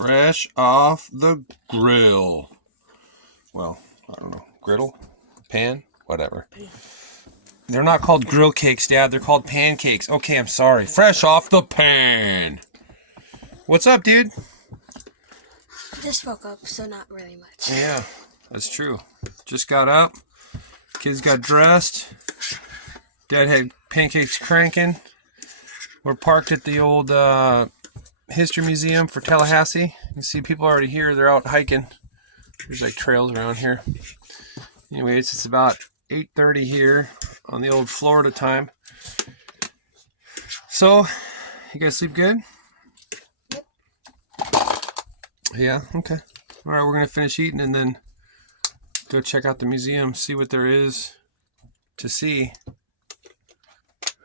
fresh off the grill. Well, I don't know, griddle, pan, whatever. They're not called grill cakes, Dad. They're called pancakes. Okay, I'm sorry. Fresh off the pan. What's up, dude? Just woke up, so not really much. Yeah, that's true. Just got up. Kids got dressed. Dad had pancakes cranking. We're parked at the old history museum for Tallahassee. You see people already here. They're out hiking. There's like trails around here. Anyways, it's about 8:30 here on the old Florida time. So, you guys sleep good? Yep. Yeah? Okay. All right, we're going to finish eating and then go check out the museum, see what there is to see.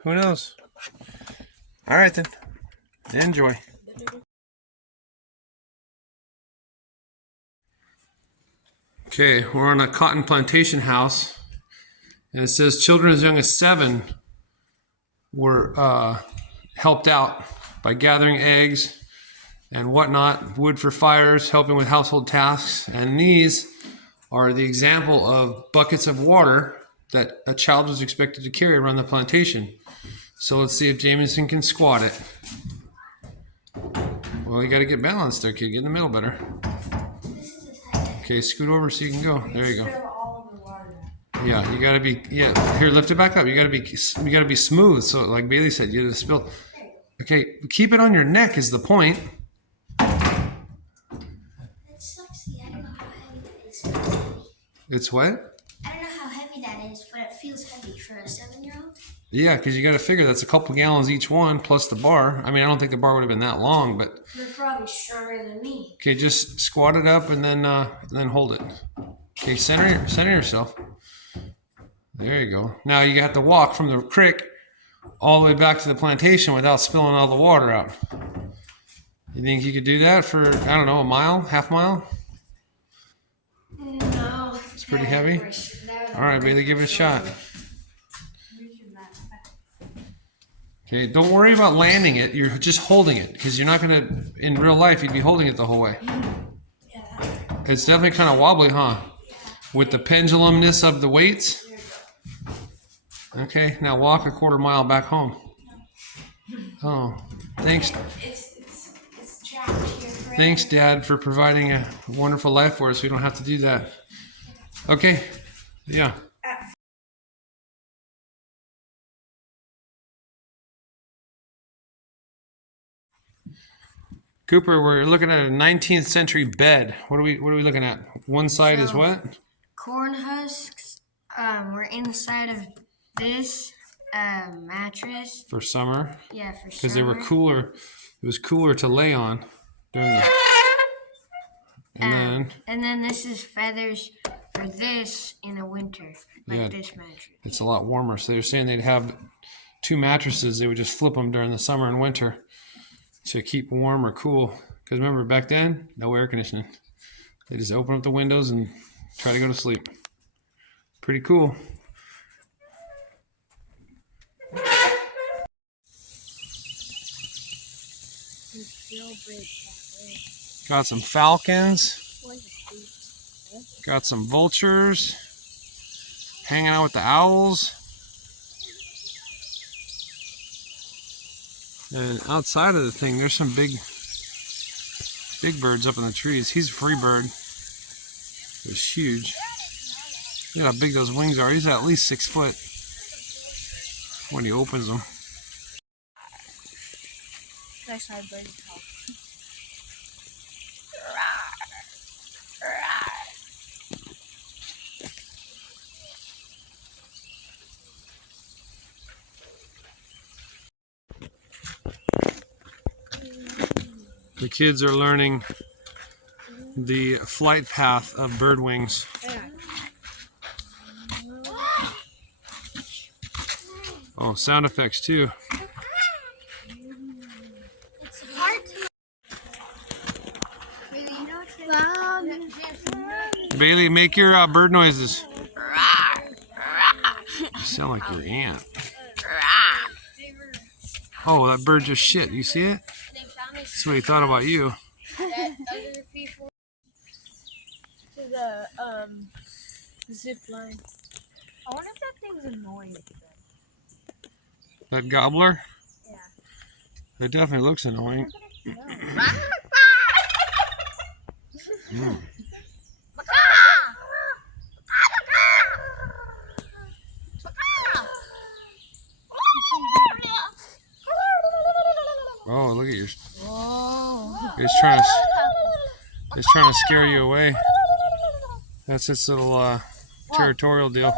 Who knows? All right, then. Enjoy. Okay, we're on a cotton plantation house, and it says children as young as 7 were helped out by gathering eggs and whatnot, wood for fires, helping with household tasks, and these are the example of buckets of water that a child was expected to carry around the plantation. So let's see if Jameson can squat it. Well, you got to get balanced there, kid. Get in the middle better. Okay, scoot over so you can go. There you go. Yeah, you gotta be. Yeah, here, lift it back up. You gotta be smooth. So, like Bailey said, you gotta spill. Okay, keep it on your neck is the point. That sucks. I don't know how heavy that is. It's what? I don't know how heavy that is, but it feels heavy for a 7-year-old. Yeah, because you got to figure that's a couple gallons each one plus the bar. I mean, I don't think the bar would have been that long, but They're probably stronger than me. okay, just squat it up and then hold it. Okay, center yourself. There you go. Now you have to walk from the creek all the way back to the plantation without spilling all the water out. You think you could do that for, I don't know, a mile, half mile? No. It's pretty heavy. All right, Bailey, give it a shot. Okay, don't worry about landing it. You're just holding it because you're not going to, in real life, you'd be holding it the whole way. It's definitely kind of wobbly, huh? With the pendulumness of the weights. Okay, now walk a quarter mile back home. Oh, thanks. Thanks, Dad, for providing a wonderful life for us. We don't have to do that. Okay, yeah. Cooper, we're looking at a 19th century bed. What are we looking at? One side is what? Corn husks. We're inside of this mattress. For summer. Yeah, for summer. Because they were cooler. It was cooler to lay on during the. And then this is feathers for this in the winter, like this mattress. It's a lot warmer. So they're saying they'd have 2 mattresses. They would just flip them during the summer and winter to keep warm or cool. Because remember, back then, no air conditioning. They just open up the windows and try to go to sleep. Pretty cool. Got some falcons. Got some vultures. Hanging out with the owls. And outside of the thing, there's some big birds up in the trees. He's a free bird. It's huge. Look at how big those wings are. He's at least 6 foot when he opens them. That's my birdie call. The kids are learning the flight path of bird wings. Oh, sound effects too. Bailey, make your bird noises. You sound like your aunt. Oh, that bird just shit. You see it? That's what he thought about you. the zip line. I wonder if that thing's annoying. That gobbler? Yeah. It definitely looks annoying. Mm. Oh, look at your. It's trying to scare you away. That's its little territorial deal.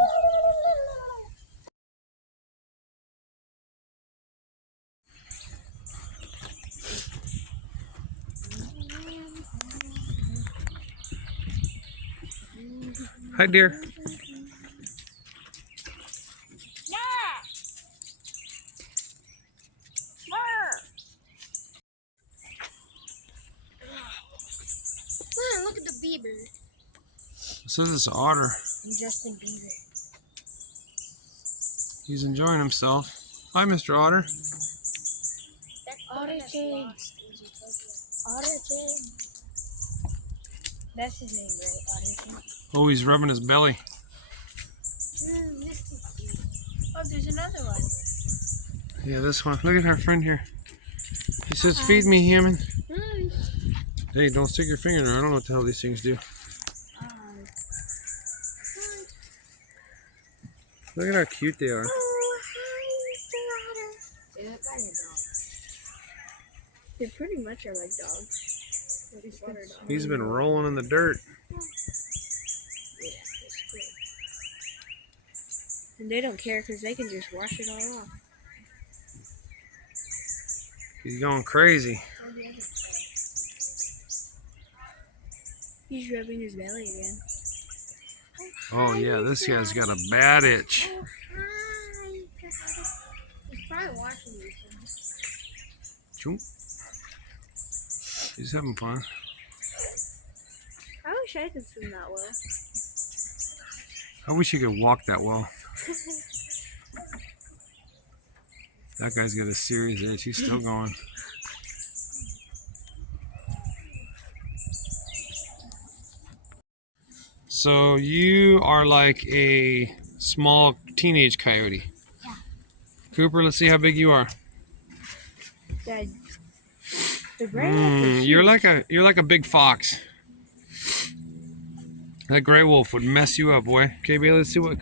Hi, dear. Man, look at the beaver. This is this otter. Justin Bieber. He's enjoying himself. Hi, Mr. Otter. Otter King. Otter King. That's his name, right? Otter King. Oh, he's rubbing his belly. Oh, there's another one. Yeah, this one. Look at our friend here. He says, "Feed me, human." Hey, don't stick your finger in there. I don't know what the hell these things do. Look at how cute they are. Oh, hi, Mr. Otter. They look like a dog. They pretty much are like dogs. Like water dogs. He's been rolling in the dirt. Yeah, it's good. And they don't care because they can just wash it all off. He's going crazy. He's rubbing his belly again. Oh yeah, this guy's got a bad itch. Oh, hi. He's probably watching you. Choom. He's having fun. I wish I could swim that well. I wish you could walk that well. That guy's got a serious itch. He's still going. So you are like a small teenage coyote. Yeah. Cooper, let's see how big you are. Dad, the gray wolf is You're like a big fox. That gray wolf would mess you up, boy. Okay, Bailey, let's see what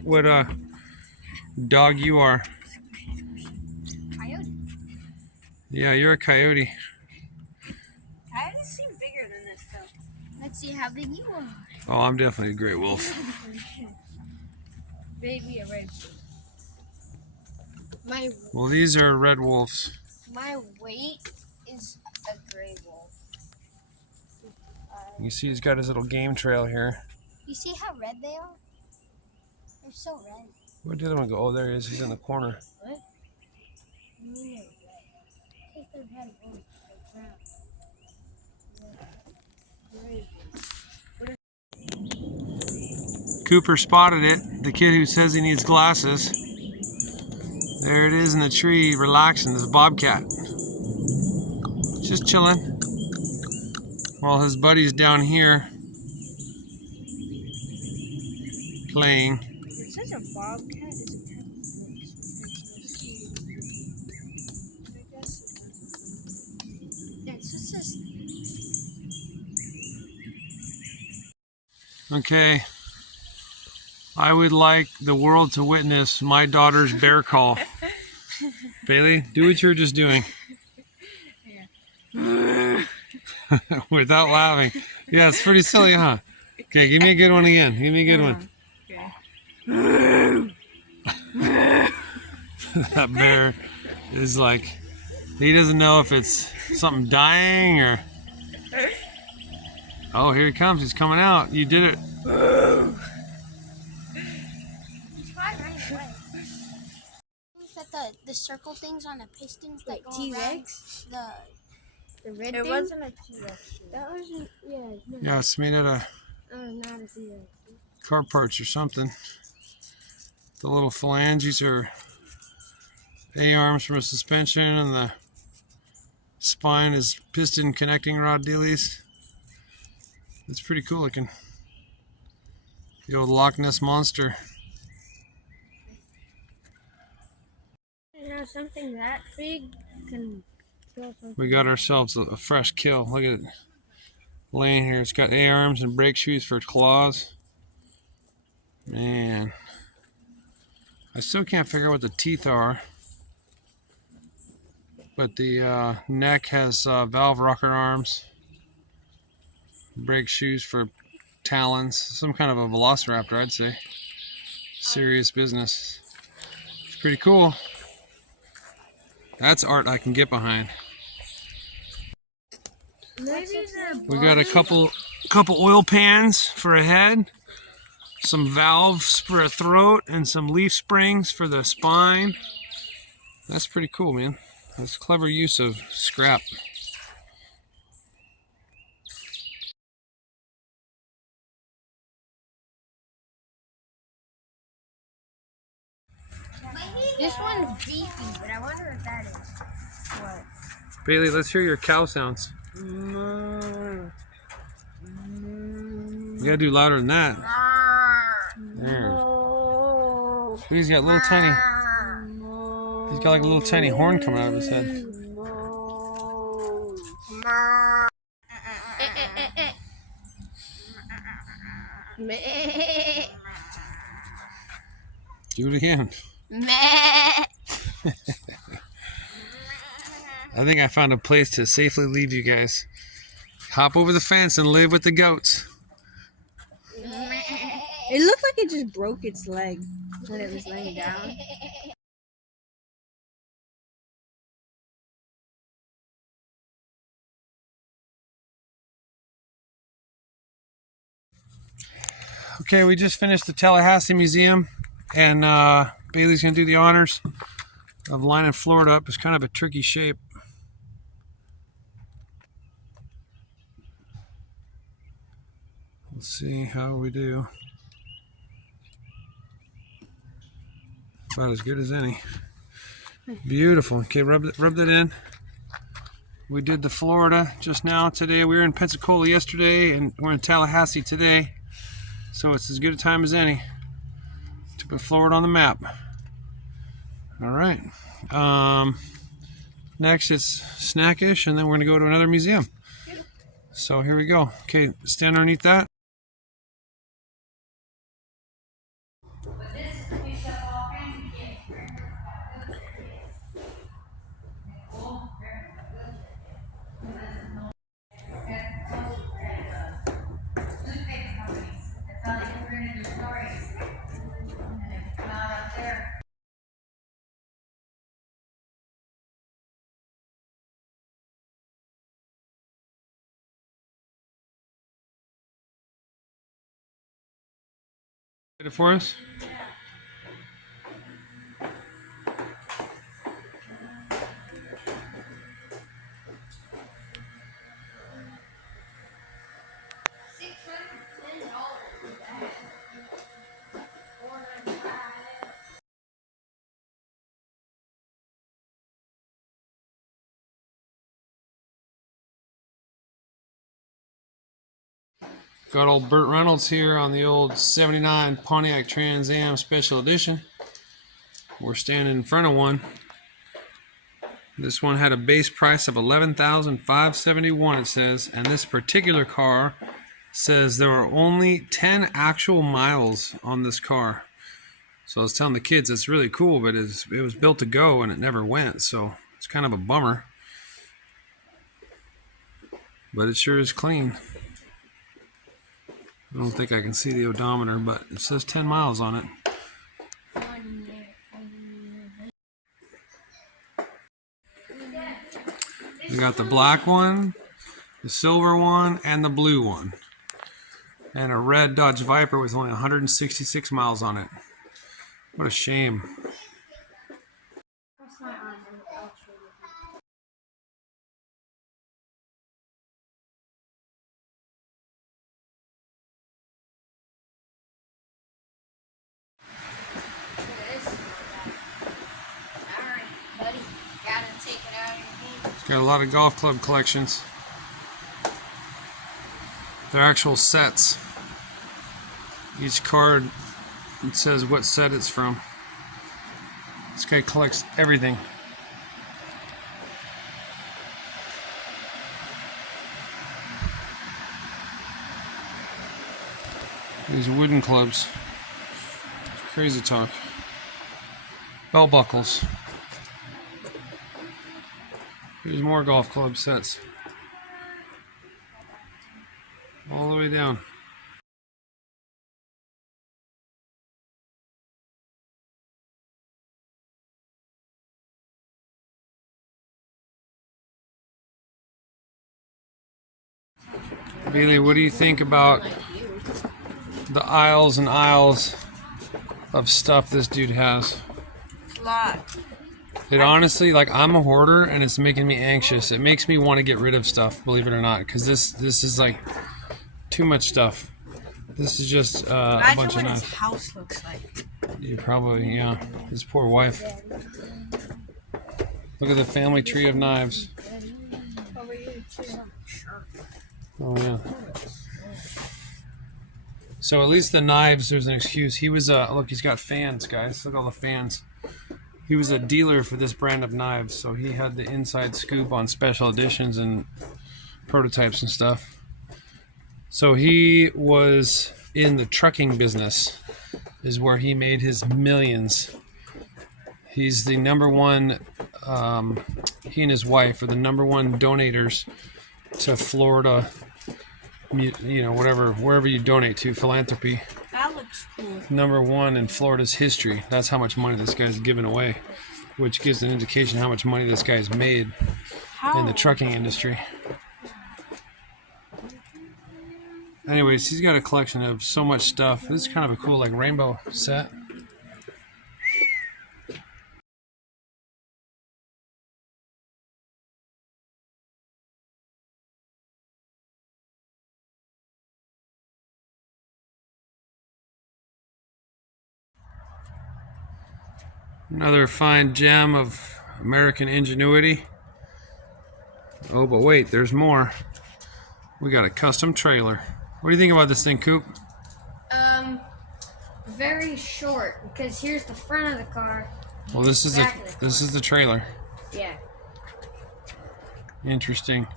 dog you are. coyote. Yeah, you're a coyote. Coyotes seem bigger than this, though. Let's see how big you are. Oh, I'm definitely a gray wolf. Maybe a red wolf. Well, these are red wolves. My weight is a gray wolf. You see he's got his little game trail here. You see how red they are? They're so red. Where'd the other one go? Oh, there he is. He's in the corner. What? You mean they're red? Because they're red wolves. Cooper spotted it. The kid who says he needs glasses. There it is in the tree, relaxing. This bobcat. Just chilling. While his buddy's down here playing. It says a bobcat is a type of fox. It's just Okay. I would like the world to witness my daughter's bear call. Bailey, do what you were just doing. Without laughing. Yeah, it's pretty silly, huh? Okay, give me a good one again. Give me a good one. That bear is like, he doesn't know if it's something dying or... Oh, here he comes. He's coming out. You did it. The circle things on the pistons that go T-Rex? around the red It thing? wasn't a T-Rex. That wasn't, yeah. No. Yeah, it's made out of Not a T-Rex. car parts or something. The little phalanges are A-arms from a suspension, and the spine is piston connecting rod dealies. It's pretty cool looking. The old Loch Ness Monster. You know, something that big can kill something. We got ourselves a fresh kill. Look at it laying here. It's got A-arms and brake shoes for claws. Man. I still can't figure out what the teeth are. But the neck has valve rocker arms. Brake shoes for talons. Some kind of a velociraptor, I'd say. Serious business. It's pretty cool. That's art I can get behind. We got a couple oil pans for a head, some valves for a throat, and some leaf springs for the spine. That's pretty cool, man. That's clever use of scrap. This one's beefy, but I wonder what that is. What? Bailey, let's hear your cow sounds. We gotta do louder than that. There. He's got little tiny. He's got like a little tiny horn coming out of his head. Do it again. I think I found a place to safely leave you guys. Hop over the fence and live with the goats. It looked like it just broke its leg when it was laying down. Okay, we just finished the Tallahassee Museum, and Bailey's gonna do the honors of lining Florida up. It's kind of a tricky shape. Let's see how we do. About as good as any. Beautiful. Okay, rub that in. We did the Florida just now today. We were in Pensacola yesterday, and we're in Tallahassee today. So it's as good a time as any to put Florida on the map. All right. Next it's Snackish, and then we're gonna go to another museum. So here we go. Okay, stand underneath that. Get it for us. Got old Burt Reynolds here on the old 79 Pontiac Trans Am Special Edition. We're standing in front of one. This one had a base price of $11,571, it says, and this particular car says there are only 10 actual miles on this car. So I was telling the kids it's really cool, but it was built to go and it never went, so it's kind of a bummer. But it sure is clean. I don't think I can see the odometer, but it says 10 miles on it. We got the black one, the silver one, and the blue one. And a red Dodge Viper with only 166 miles on it. What a shame. Got a lot of golf club collections. They're actual sets. Each card, it says what set it's from. This guy collects everything. These wooden clubs. Crazy talk. Bell buckles. Here's more golf club sets. All the way down. Bailey, what do you think about the aisles and aisles of stuff this dude has? A lot. It honestly, like, I'm a hoarder and it's making me anxious. It makes me want to get rid of stuff, believe it or not, because this is like too much stuff. This is just a bunch of Imagine what knives. his house looks like. You probably, yeah. His poor wife. Look at the family tree of knives. Over here too. Oh yeah. So at least the knives, there's an excuse. He was look, he's got fans, guys. Look at all the fans. He was a dealer for this brand of knives, so he had the inside scoop on special editions and prototypes and stuff. So he was in the trucking business, is where he made his millions. He's the number one, he and his wife are the number one donators to Florida, you know, wherever you donate to, philanthropy. That looks cool. Number one in Florida's history. That's how much money this guy's given away, which gives an indication how much money this guy's made in the trucking industry. Anyways, he's got a collection of so much stuff. This is kind of a cool, like, rainbow set. Another fine gem of American ingenuity. Oh, but wait, there's more. We got a custom trailer. What do you think about this thing, Coop? Very short, because here's the front of the car. Well, this is the trailer. Yeah. Interesting.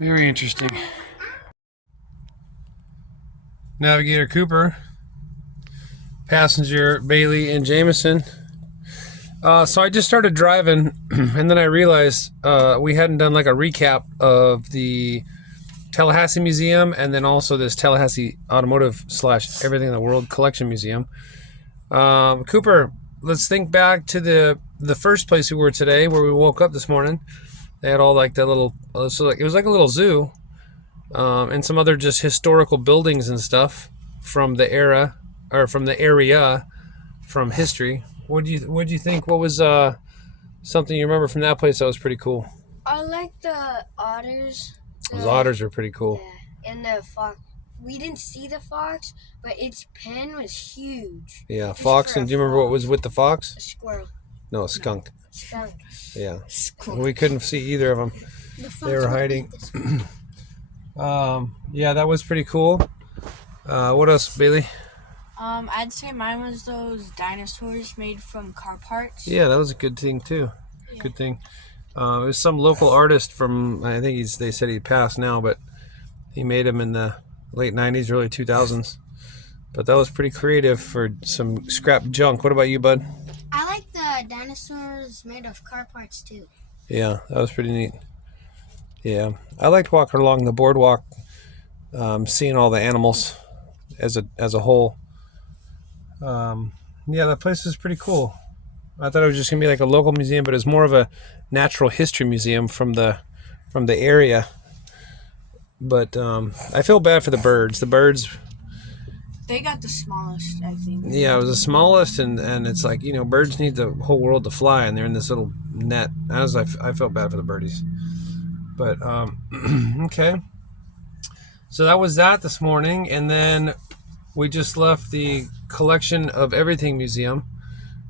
Very interesting. Navigator Cooper, passenger Bailey and Jameson. So I just started driving, and then I realized we hadn't done like a recap of the Tallahassee Museum, and then also this Tallahassee Automotive / Everything in the World Collection Museum. Cooper, let's think back to the first place we were today, where we woke up this morning. They had all like that little, so like it was like a little zoo, and some other just historical buildings and stuff from the era, or from the area, from history. What do you think? What was something you remember from that place that was pretty cool? I like the otters. Those otters are pretty cool. Yeah, and the fox. We didn't see the fox, but its pen was huge. Yeah, Just fox. for And a do you remember what fox. was with the fox? A squirrel. No, a skunk. Skunk. Yeah, Squirrel. we couldn't see either of them. The fox They were would hiding. eat this one. Yeah, that was pretty cool. What else, Bailey? I'd say mine was those dinosaurs made from car parts. Yeah, that was a good thing too. Good thing. It was some local artist from, I think they said he passed now, but he made them in the late 90s, early 2000s. But that was pretty creative for some scrap junk. What about you, bud? I like the dinosaurs made of car parts too. Yeah, that was pretty neat. Yeah, I liked walking along the boardwalk, seeing all the animals as a whole. Yeah, that place is pretty cool. I thought it was just gonna be like a local museum, but it's more of a natural history museum from the area. But I feel bad for the birds. The birds. They got the smallest, I think. Yeah, it was the smallest, and it's like, you know, birds need the whole world to fly, and they're in this little net. I felt bad for the birdies. But okay. So that was that this morning, and then we just left the Collection of Everything Museum.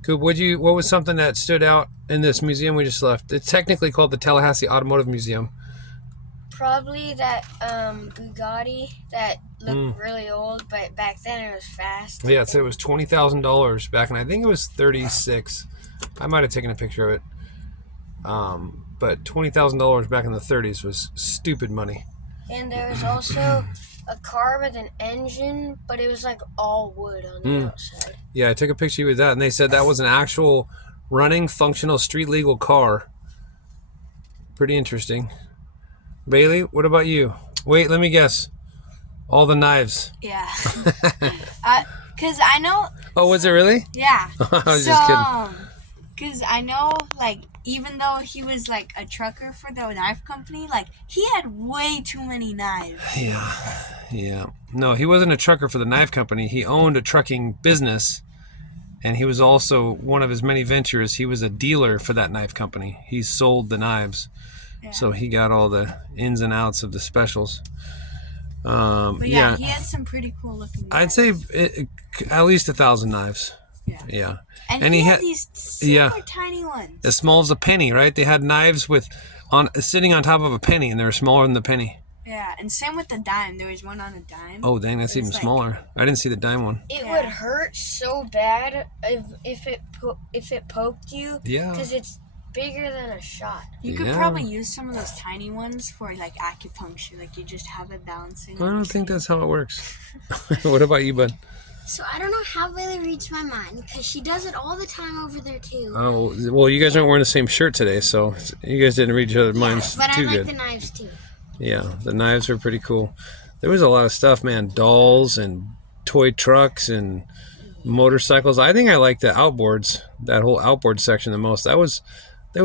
Coop, what was something that stood out in this museum we just left? It's technically called the Tallahassee Automotive Museum. Probably that Bugatti that looked really old, but back then it was fast. Yeah, it said it was $20,000 back, and I think it was 36. I might have taken a picture of it. But $20,000 back in the 30s was stupid money. And there was also a car with an engine, but it was like all wood on the outside. Yeah, I took a picture with that, and they said that was an actual running, functional, street legal car. Pretty interesting. Bailey, what about you? Wait, let me guess. All the knives. Yeah. Cause I know. Oh, was it really? Yeah. I was just kidding. Cause I know, like, even though he was like a trucker for the knife company, like he had way too many knives. Yeah. No, he wasn't a trucker for the knife company. He owned a trucking business, and he was also one of his many ventures. He was a dealer for that knife company. He sold the knives. Yeah. So he got all the ins and outs of the specials. But yeah, he had some pretty cool looking knives. I'd say at least 1,000 knives. Yeah. And he had these super tiny ones. As small as a penny, right? They had knives sitting on top of a penny, and they were smaller than the penny. Yeah, and same with the dime. There was one on a dime. Oh, dang, that's even smaller. I didn't see the dime one. It would hurt so bad if it poked you. Yeah. Because it's bigger than a shot. You could probably use some of those tiny ones for like acupuncture. Like you just have it balancing. I don't think that's how it works. What about you, bud? So I don't know how Bailey reads my mind because she does it all the time over there too. Oh, well, you guys aren't wearing the same shirt today, so you guys didn't read each other's minds too good. But I like the knives too. Yeah, the knives are pretty cool. There was a lot of stuff, man. Dolls and toy trucks and motorcycles. I think I like the outboards, that whole outboard section the most. There was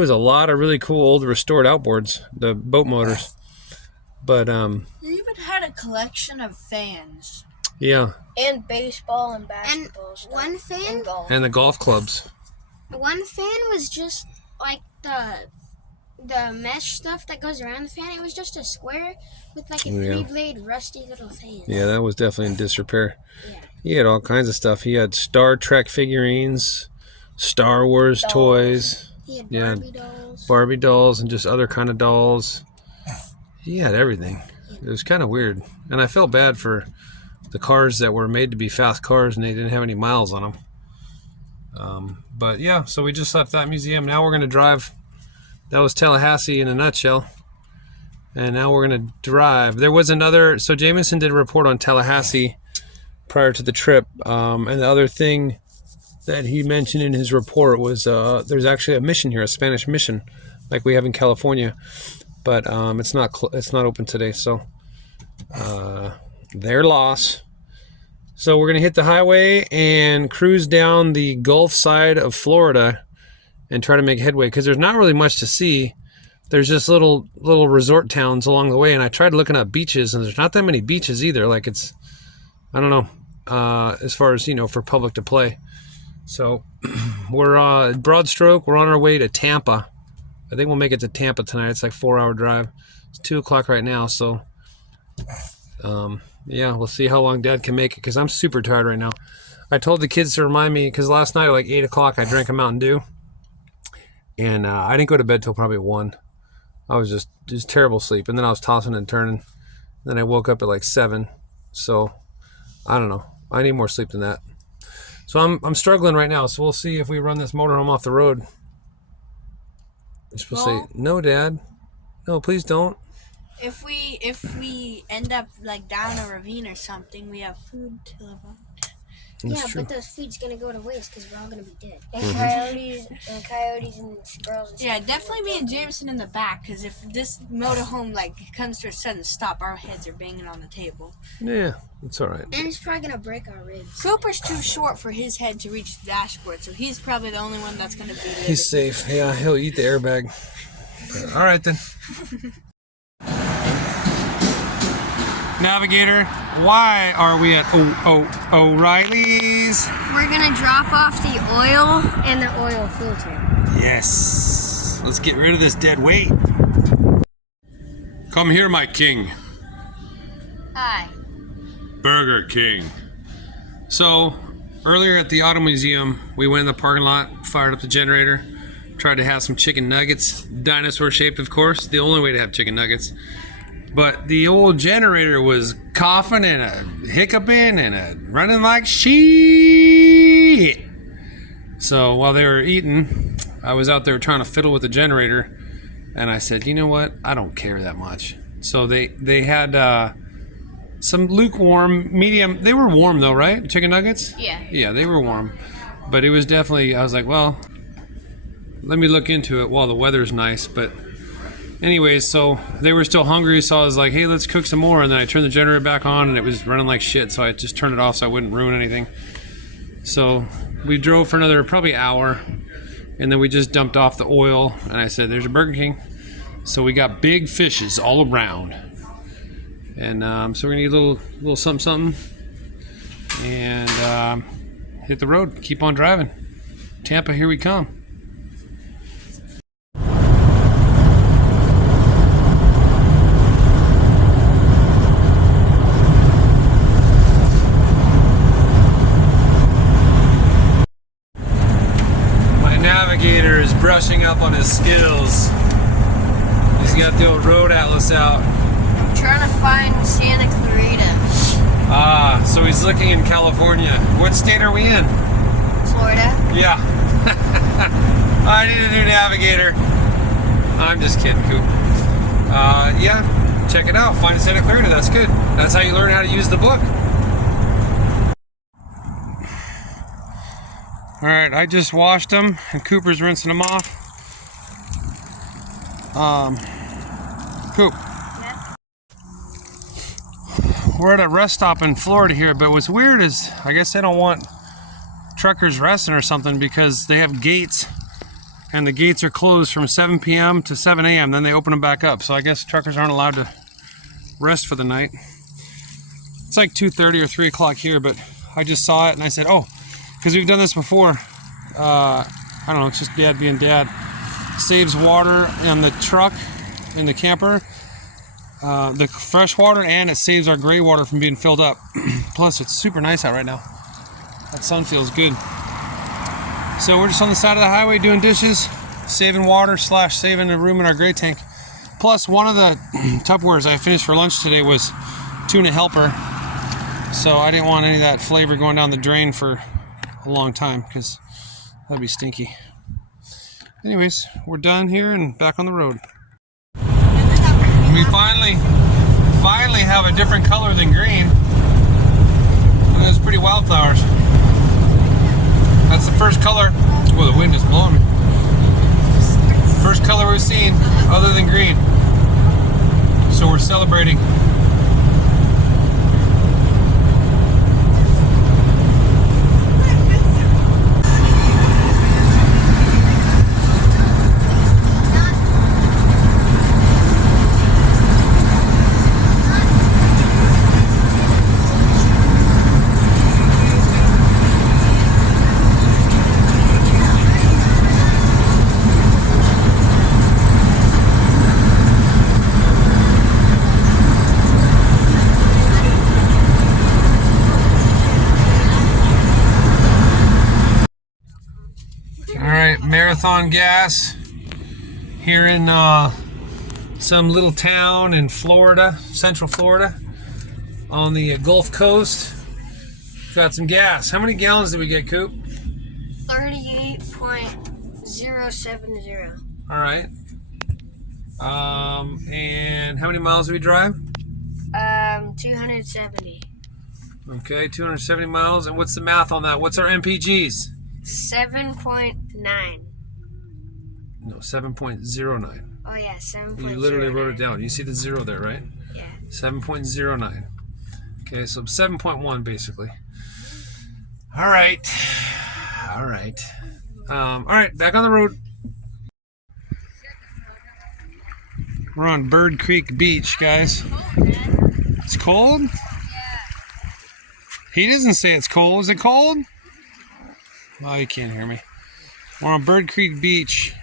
a lot of really cool old restored outboards, the boat motors. But you even had a collection of fans. Yeah. And baseball and basketball and stuff. One fan and golf. And the golf clubs. One fan was just like the mesh stuff that goes around the fan. It was just a square with like a 3-blade rusty little fan. Yeah, that was definitely in disrepair. Yeah. He had all kinds of stuff. He had Star Trek figurines, Star Wars toys. He had Barbie dolls. Barbie dolls and just other kind of dolls. He had everything. It was kind of weird. And I felt bad for the cars that were made to be fast cars and they didn't have any miles on them. But yeah, so we just left that museum. Now we're going to drive. That was Tallahassee in a nutshell. And now we're going to drive. There was another, so Jameson did a report on Tallahassee prior to the trip. And the other thing that he mentioned in his report was there's actually a mission here, a Spanish mission, like we have in California. But it's not open today, so their loss. So we're going to hit the highway and cruise down the Gulf side of Florida and try to make headway because there's not really much to see. There's just little resort towns along the way, and I tried looking up beaches, and there's not that many beaches either. Like it's, I don't know, as far as, for public to play. So we're broad stroke, we're on our way to Tampa. I think we'll make it to Tampa tonight. It's like a 4-hour drive. It's 2 o'clock right now, so yeah, we'll see how long Dad can make it because I'm super tired right now. I told the kids to remind me because last night at like 8 o'clock I drank a Mountain Dew, and I didn't go to bed till probably 1. I was just terrible sleep, and then I was tossing and turning. Then I woke up at like 7. So I don't know. I need more sleep than that. So I'm struggling right now. So we'll see if we run this motorhome off the road. You're supposed to say, no, Dad. No, please don't. If we end up like down a ravine or something, we have food to live on. Yeah, but those food's gonna go to waste because we're all gonna be dead. And coyotes and squirrels and stuff. Yeah, definitely me and Jameson in the back, because if this motorhome like comes to a sudden stop, our heads are banging on the table. Yeah, it's all right. And it's probably gonna break our ribs. Cooper's too short for his head to reach the dashboard, so he's probably the only one that's gonna be living. He's safe. Yeah, he'll eat the airbag. All right then. Navigator, why are we at O'Reilly's? We're gonna drop off the oil and the oil filter. Yes. Let's get rid of this dead weight. Come here, my king. Hi. Burger King. So, earlier at the Auto Museum, we went in the parking lot, fired up the generator, tried to have some chicken nuggets, dinosaur shaped, of course, the only way to have chicken nuggets. But the old generator was coughing and hiccuping and running like shit. So while they were eating, I was out there trying to fiddle with the generator, and I said, you know what? I don't care that much. So they had some lukewarm, medium. They were warm though, right? Chicken nuggets? Yeah. Yeah, they were warm. But it was definitely, I was like, well, let me look into it while the weather's nice. But anyways, so they were still hungry, so I was like, hey, let's cook some more. And then I turned the generator back on, and it was running like shit, so I just turned it off so I wouldn't ruin anything. So we drove for another probably hour, and then we just dumped off the oil, and I said, there's a Burger King. So we got big fishes all around. And so we're gonna eat a little something, and hit the road, keep on driving. Tampa, here we come. My navigator is brushing up on his skills. He's got the old road atlas out. I'm trying to find Santa Clarita, Ah, so he's looking in California. What state are we in? Florida. Yeah. I need a new navigator. I'm just kidding, Coop. Yeah, check it out. Find Santa Clarita. That's good. That's how you learn how to use the book. All right, I just washed them, and Cooper's rinsing them off. Coop. We're at a rest stop in Florida here, but what's weird is I guess they don't want truckers resting or something because they have gates, and the gates are closed from 7 p.m. to 7 a.m. Then they open them back up. So I guess truckers aren't allowed to rest for the night. It's like 2:30 or 3 o'clock here, but I just saw it and I said, oh, because we've done this before. I don't know, it's just dad being dad. Saves water in the truck, in the camper. The fresh water, and it saves our gray water from being filled up. Plus, it's super nice out right now. That sun feels good. So we're just on the side of the highway doing dishes, saving water / saving the room in our gray tank. Plus, one of the Tupperwares I finished for lunch today was tuna helper. So I didn't want any of that flavor going down the drain for a long time because that'd be stinky. Anyways, we're done here and back on the road. We finally have a different color than green. And those pretty wildflowers. That's the first color. Well, the wind is blowing me. First color we've seen other than green. So we're celebrating. Marathon gas here in some little town in Florida, Central Florida, on the Gulf Coast. Got some gas. How many gallons did we get, Coop? 38.070. All right. And how many miles did we drive? 270. Okay, 270 miles. And what's the math on that? What's our MPGs? 7.9. No, 7.09. Oh yeah, 7.09. You literally wrote it down. You see the zero there, right? Yeah. 7.09. Okay, so 7.1 basically. All right. All right. All right, back on the road. We're on Bird Creek Beach, guys. It's cold? Yeah. He doesn't say it's cold. Is it cold? Oh, you can't hear me. We're on Bird Creek Beach.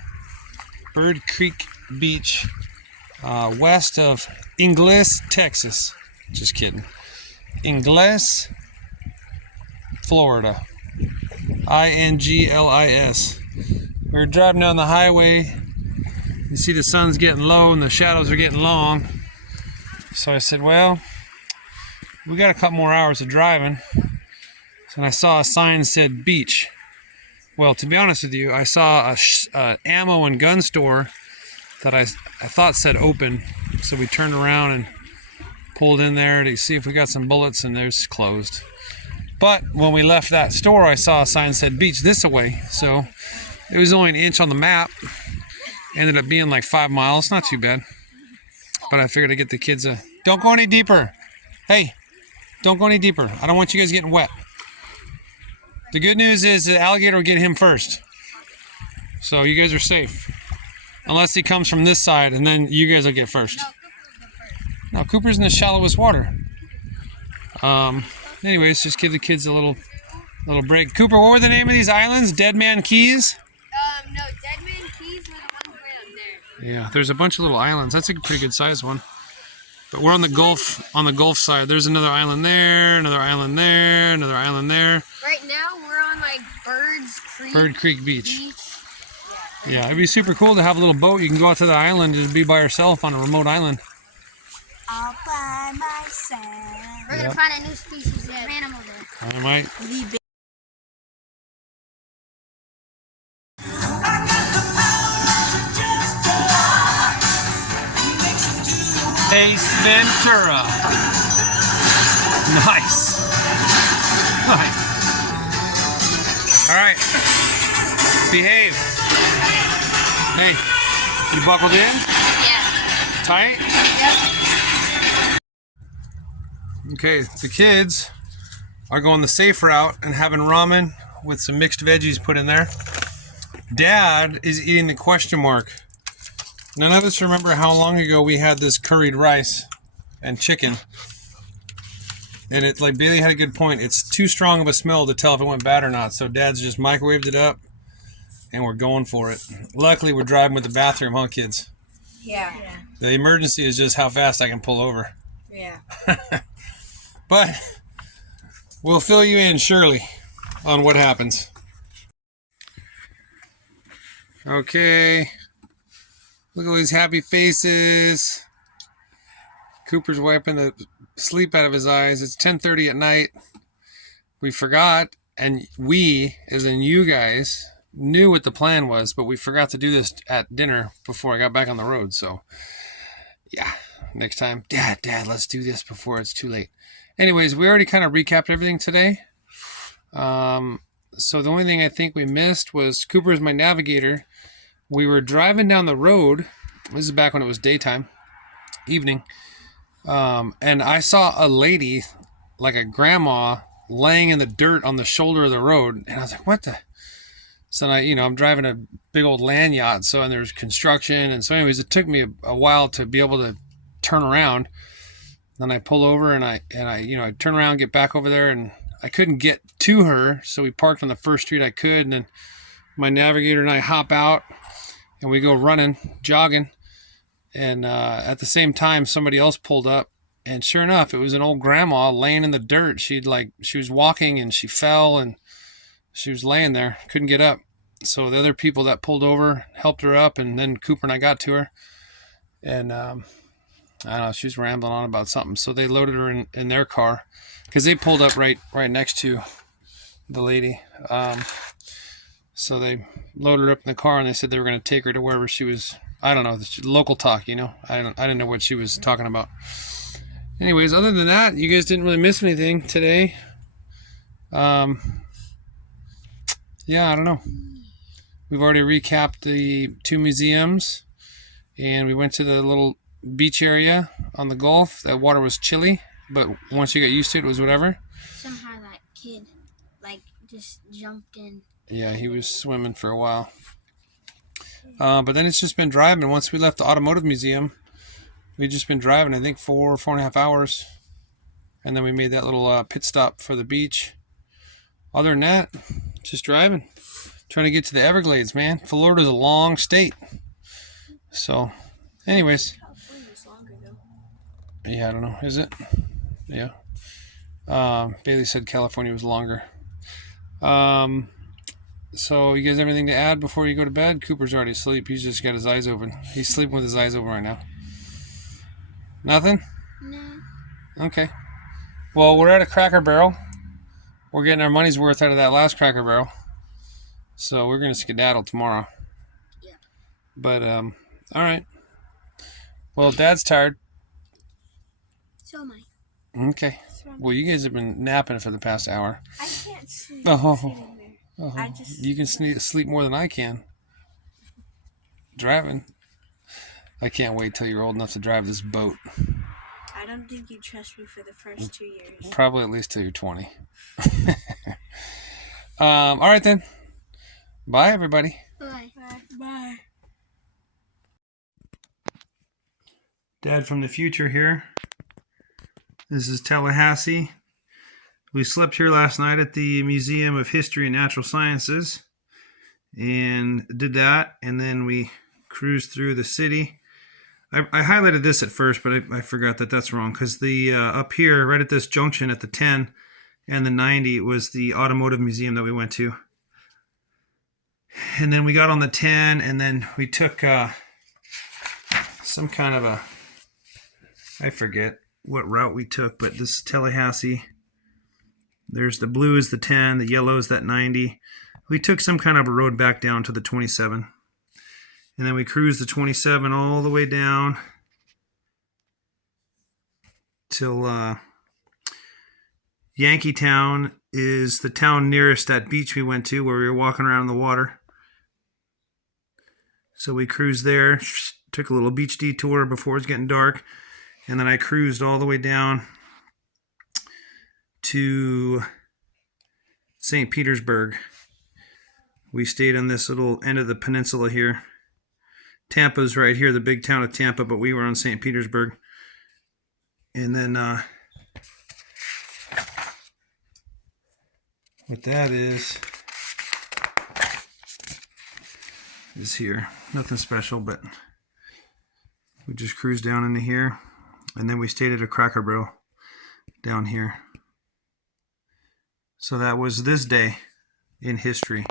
Bird Creek Beach, west of Ingles, Texas. Just kidding. Ingles, Florida. Inglis. We're driving down the highway. You see the sun's getting low and the shadows are getting long. So I said, well, we got a couple more hours of driving. And I saw a sign that said beach. Well, to be honest with you, I saw a ammo and gun store that I thought said open. So we turned around and pulled in there to see if we got some bullets, and there's closed. But when we left that store, I saw a sign that said beach this away. So it was only an inch on the map. Ended up being like 5 miles. Not too bad. But I figured I'd get the kids a... Don't go any deeper. Hey, don't go any deeper. I don't want you guys getting wet. The good news is the alligator will get him first. So you guys are safe. Unless he comes from this side, and then you guys will get first. No, Cooper's in the shallowest water. Anyways, just give the kids a little break. Cooper, what were the name of these islands? Dead Man Keys? No, Dead Man Keys were the ones right up there. Yeah, there's a bunch of little islands. That's a pretty good sized one. But we're on the Gulf side. There's another island there, another island there, another island there. Right now we're on like Bird Creek Beach. Yeah, it'd be super cool to have a little boat. You can go out to the island and be by yourself on a remote island. All by myself. We're gonna find a new species of animal there. I might. Ace Ventura. Nice. Nice. All right. Behave. Hey, you buckled in? Yeah. Tight? Yep. Okay, the kids are going the safe route and having ramen with some mixed veggies put in there. Dad is eating the question mark. None of us remember how long ago we had this curried rice and chicken. And it, like Bailey had a good point, it's too strong of a smell to tell if it went bad or not. So Dad's just microwaved it up and we're going for it. Luckily, we're driving with the bathroom, huh, kids? Yeah. The emergency is just how fast I can pull over. Yeah. But we'll fill you in, surely, on what happens. Okay. Look at all these happy faces. Cooper's wiping the sleep out of his eyes. It's 10:30 at night. We forgot, and we, as in you guys, knew what the plan was, but we forgot to do this at dinner before I got back on the road. So, yeah, next time, Dad, let's do this before it's too late. Anyways, we already kind of recapped everything today. So the only thing I think we missed was Cooper is my navigator. We were driving down the road. This is back when it was daytime, evening. And I saw a lady, like a grandma, laying in the dirt on the shoulder of the road. And I was like, what the? So I'm driving a big old land yacht. So, and there's construction. And so anyways, it took me a while to be able to turn around. Then I pull over and I turn around, get back over there, and I couldn't get to her. So we parked on the first street I could. And then my navigator and I hop out and we go running, jogging. And at the same time, somebody else pulled up, and sure enough, it was an old grandma laying in the dirt. She was walking and she fell and she was laying there, couldn't get up. So the other people that pulled over helped her up, and then Cooper and I got to her, and I don't know, she was rambling on about something. So they loaded her in their car because they pulled up right next to the lady. So they loaded her up in the car, and they said they were going to take her to wherever she was. I don't know, local talk, I didn't know what she was talking about. Anyways, other than that, you guys didn't really miss anything today. Yeah, I don't know. We've already recapped the 2 museums, and we went to the little beach area on the Gulf. That water was chilly, but once you got used to it, it was whatever. Somehow that kid, just jumped in. Yeah, he was swimming for a while. But then it's just been driving. Once we left the automotive museum, we've just been driving, I think 4.5 hours. And then we made that little pit stop for the beach. Other than that, just driving. Trying to get to the Everglades, man. Florida's a long state. So, anyways. California's longer though. Yeah, I don't know. Is it? Yeah. Bailey said California was longer. So you guys have anything to add before you go to bed? Cooper's already asleep. He's just got his eyes open. He's sleeping with his eyes open right now. Nothing? No. Okay. Well, we're at a Cracker Barrel. We're getting our money's worth out of that last Cracker Barrel. So we're going to skedaddle tomorrow. Yeah. But, all right. Well, Dad's tired. So am I. Okay. Well, you guys have been napping for the past hour. I can't sleep. Oh. Sitting there. I just You can sleep more than I can. Driving. I can't wait till you're old enough to drive this boat. I don't think you trust me for the first 2 years. Probably at least till you're 20. All right then. Bye, everybody. Bye. Bye. Dad from the future here. This is Tallahassee. We slept here last night at the Museum of History and Natural Sciences and did that, and then we cruised through the city. I highlighted this at first, but I forgot that that's wrong, because the up here, right at this junction at the 10 and the 90, was the Automotive Museum that we went to. And then we got on the 10, and then we took some kind of a, I forget what route we took, but this is Tallahassee. There's the blue is the 10, the yellow is that 90. We took some kind of a road back down to the 27. And then we cruised the 27 all the way down till Yankeetown is the town nearest that beach we went to, where we were walking around in the water. So we cruised there, took a little beach detour before it was getting dark, and then I cruised all the way down to St. Petersburg. We stayed on this little end of the peninsula here. Tampa's right here, the big town of Tampa, but we were on St. Petersburg. And then what that is here. Nothing special, but we just cruised down into here. And then we stayed at a Cracker Barrel down here. So that was this day in history.